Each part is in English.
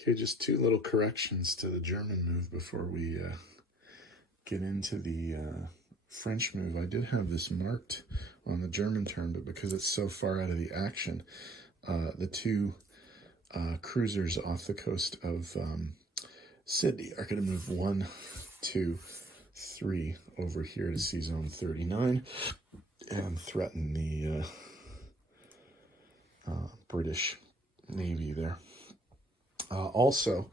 Okay, just two little corrections to the German move before we get into the French move. I did have this marked on the German turn, but because it's so far out of the action, the two cruisers off the coast of Sydney are going to move 1, 2, 3 over here to sea zone 39 and threaten the British Navy there. Also,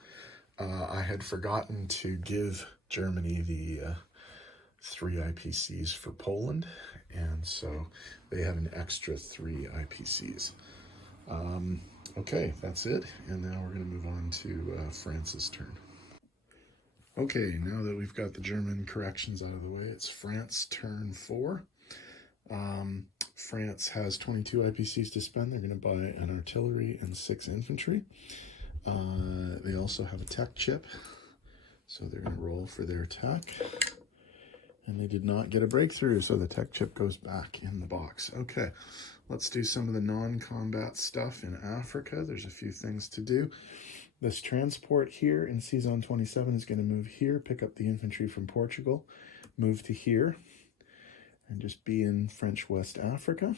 I had forgotten to give Germany the 3 IPCs for Poland, and so they have an extra 3 IPCs. Okay, that's it, and now we're going to move on to France's turn. Okay, now that we've got the German corrections out of the way, it's France turn 4. France has 22 IPCs to spend. They're going to buy an artillery and 6 infantry. They also have a tech chip, so they're going to roll for their tech. And they did not get a breakthrough, so the tech chip goes back in the box. Okay, let's do some of the non-combat stuff in Africa. There's a few things to do. This transport here in sea zone 27 is going to move here, pick up the infantry from Portugal, move to here, and just be in French West Africa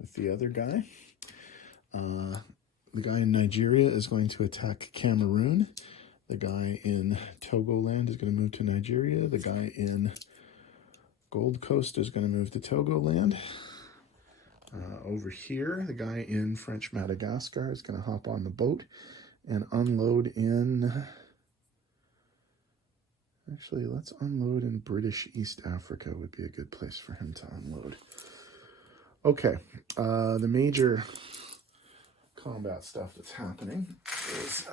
with the other guy. The guy in Nigeria is going to attack Cameroon. The guy in Togoland is going to move to Nigeria. The guy in Gold Coast is going to move to Togoland. Over here, the guy in French Madagascar is going to hop on the boat and unload in... Actually, let's unload in British East Africa would be a good place for him to unload. Okay, the major combat stuff that's happening is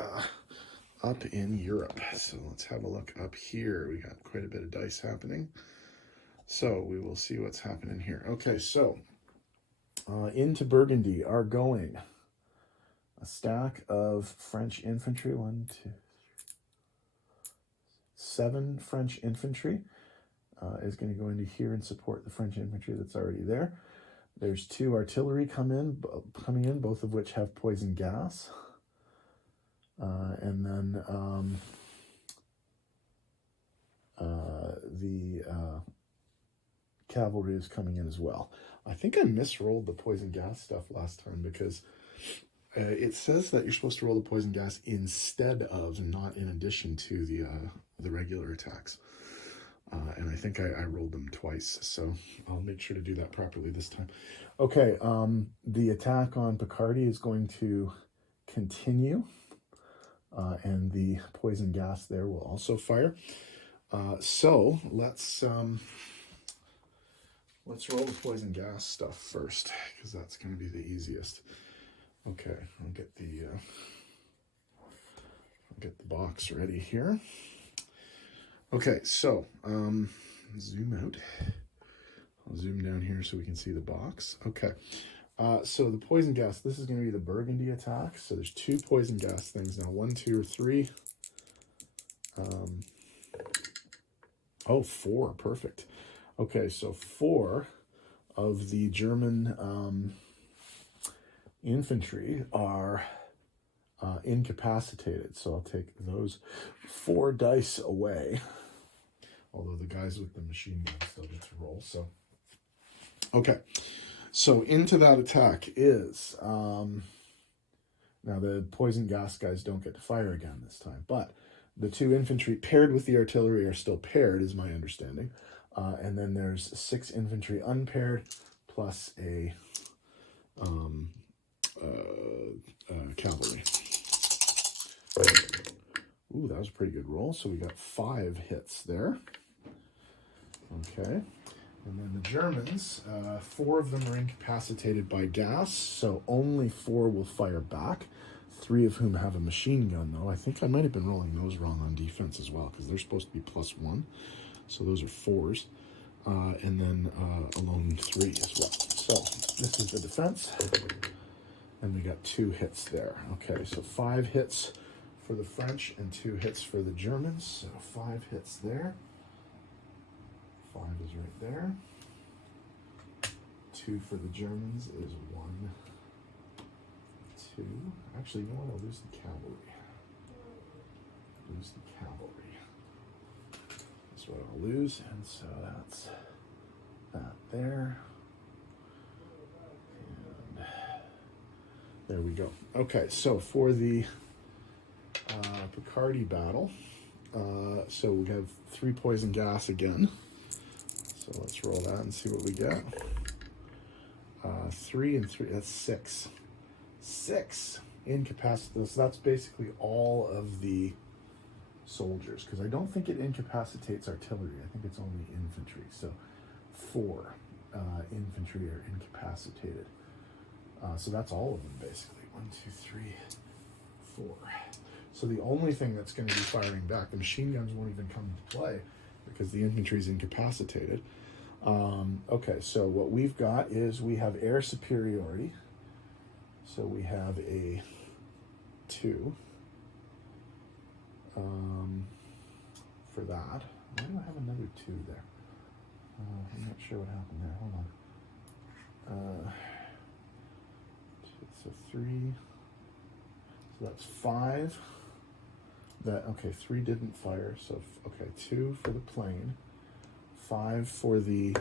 up in Europe. So let's have a look up here. We got quite a bit of dice happening. So we will see what's happening here. Okay, so into Burgundy are going a stack of French infantry. 1, 2, 3, 7 French infantry is going to go into here and support the French infantry that's already there. There's 2 artillery coming in, both of which have poison gas. And then the cavalry is coming in as well. I think I misrolled the poison gas stuff last time because it says that you're supposed to roll the poison gas instead of, not in addition to the regular attacks. And I think I rolled them twice, so I'll make sure to do that properly this time. Okay, the attack on Picardy is going to continue, and the poison gas there will also fire. So let's roll the poison gas stuff first, because that's going to be the easiest. Okay, I'll get the box ready here. Okay, so zoom out. I'll zoom down here so we can see the box. Okay, so the poison gas, this is going to be the Burgundy attack. So there's 2 poison gas things now, 1, 2, or 3. Oh, 4, perfect. Okay, so 4 of the German infantry are incapacitated. So I'll take those 4 dice away. Although the guys with the machine guns still get to roll. So, okay. So into that attack is, now the poison gas guys don't get to fire again this time, but the 2 infantry paired with the artillery are still paired, is my understanding. And then there's 6 infantry unpaired plus a cavalry. Ooh, that was a pretty good roll. So we got 5 hits there. Okay. And then the Germans, 4 of them are incapacitated by gas, so only 4 will fire back. 3 of whom have a machine gun, though. I think I might have been rolling those wrong on defense as well, because they're supposed to be +1. So those are 4s. And then alone 3 as well. So this is the defense. And we got 2 hits there. Okay, so 5 hits for the French and 2 hits for the Germans. So 5 hits there. 5 is right there. 2 for the Germans is 1, 2. Actually, you know what? I'll lose the cavalry. Lose the cavalry. That's what I'll lose, and so that's that there. And there we go. Okay, so for the Picardy battle, so we have 3 poison gas again. So let's roll that and see what we get. 3 and 3, that's 6. 6 incapacitated. So that's basically all of the soldiers, because I don't think it incapacitates artillery. I think it's only infantry. So 4 infantry are incapacitated. So that's all of them basically. 1, 2, 3, 4. So the only thing that's going to be firing back, the machine guns won't even come into play because the infantry is incapacitated. Okay, so what we've got is we have air superiority. So we have a 2 for that. Why do I have another 2 there? I'm not sure what happened there. Hold on. So 3. So that's 5. That, okay, 3 didn't fire. So, okay, 2 for the plane, 5 for the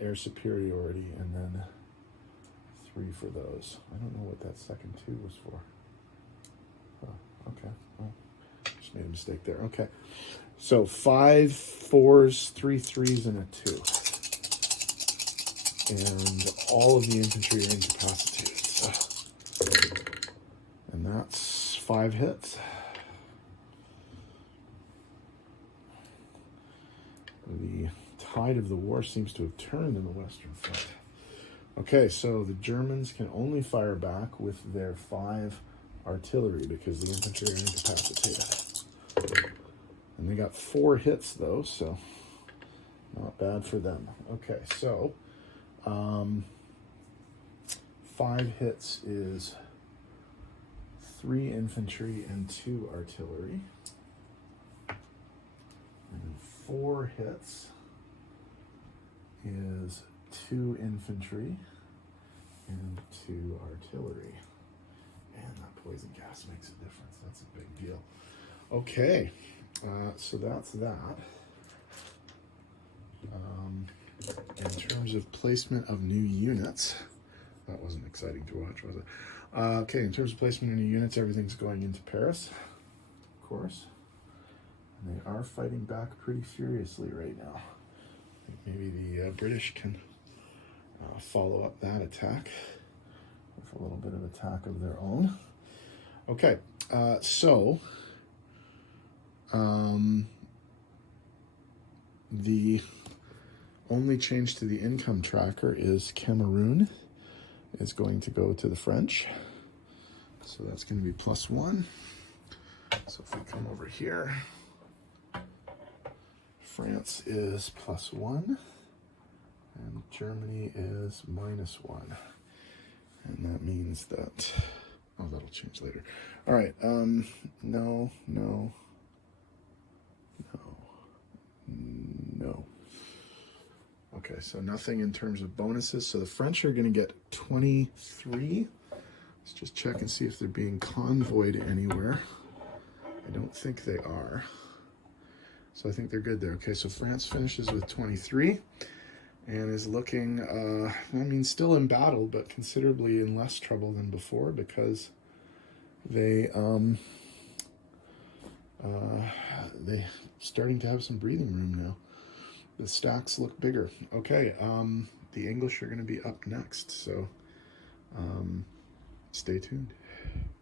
air superiority, and then 3 for those. I don't know what that second 2 was for. Oh, okay. Well, just made a mistake there. Okay. So 5 4s, 3 3s, and a 2. And all of the infantry are incapacitated. And that's 5 hits. The tide of the war seems to have turned in the Western Front. Okay, so the Germans can only fire back with their 5 artillery because the infantry are incapacitated. And they got 4 hits though, so not bad for them. Okay, so 5 hits is 3 infantry and 2 artillery. And 4 hits is 2 infantry and 2 artillery. And that poison gas makes a difference. That's a big deal. Okay, so that's that. In terms of placement of new units, that wasn't exciting to watch, was it? Okay, in terms of placement of new units, everything's going into Paris, of course. And they are fighting back pretty furiously right now. I think maybe the British can follow up that attack with a little bit of attack of their own. Okay, so the only change to the income tracker is Cameroon is going to go to the French. So that's going to be +1. So if we come over here, France is +1 and Germany is -1. And that means that, oh, that'll change later. All right, no. Okay, so nothing in terms of bonuses. So the French are going to get 23. Let's just check and see if they're being convoyed anywhere. I don't think they are. So I think they're good there. Okay, so France finishes with 23 and is looking, I mean, still in battle, but considerably in less trouble than before because they starting to have some breathing room now. The stacks look bigger. Okay, the English are going to be up next, so stay tuned.